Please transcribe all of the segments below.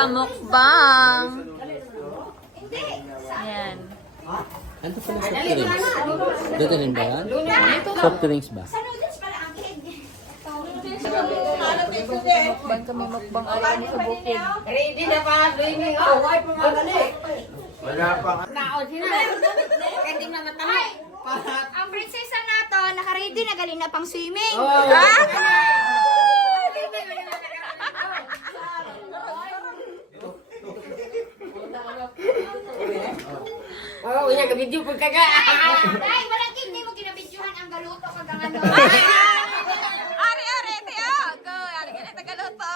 Magmamukbang. Ayan. Ano pala soft drinks? Dadalhin ba yan? Soft drinks ba? Mukbang kami mukbang araw sa bukid. Ready na pa, swimming. Oh, why pa magali? Wala pa. Naon sila. Hindi na matamay. Ang prinsesa nato, naka-ready na galing na pang swimming. Oh, unya ka video pagkaga. Ay, walang hindi mo kinabidyohan ang galuto kag ang ano. Ari, ari, tiyo. Go, ari ka na tagaluto.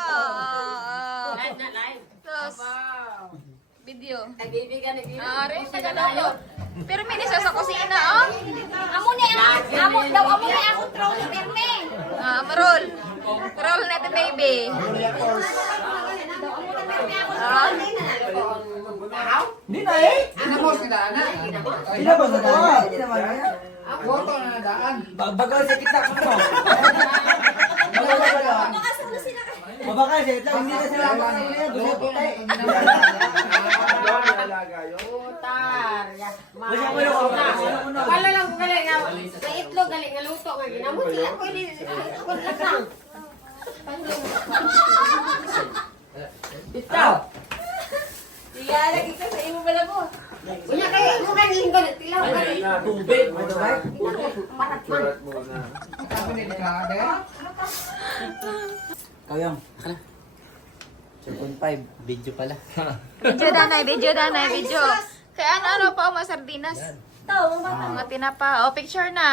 Live na live. Tos, video. Nagbibigan, nagbibigan. Ari, tagaluto. Pero may nisa sa kusina, oh. Amo ni ang amo ni ang troll perme. Marol. Roll natin, baby. Hindi na eh. Ano mo sa daan? Hindi na ba sa daan? Hindi naman yan. Moto na nadaan. Bagal sa kita ko mo. Mabakal siya. Hindi na sila makakuli yan. Gusto ko tayo. Putar. Basta mo yung Wala lang kung galing nga. Sa itlog galing nga luto nga ginamot siya. Pwede. Kung lang. Ikaw. Iya lagi ka sa imo pala mo. Unya kayo mo kanin ko tilaw ka. Tubig. May tubig. Parat man. Kayong. 2.5. Video pala. Video danay, video. Kaya ano pa, mga sardinas. Mga tinapa. O, picture na.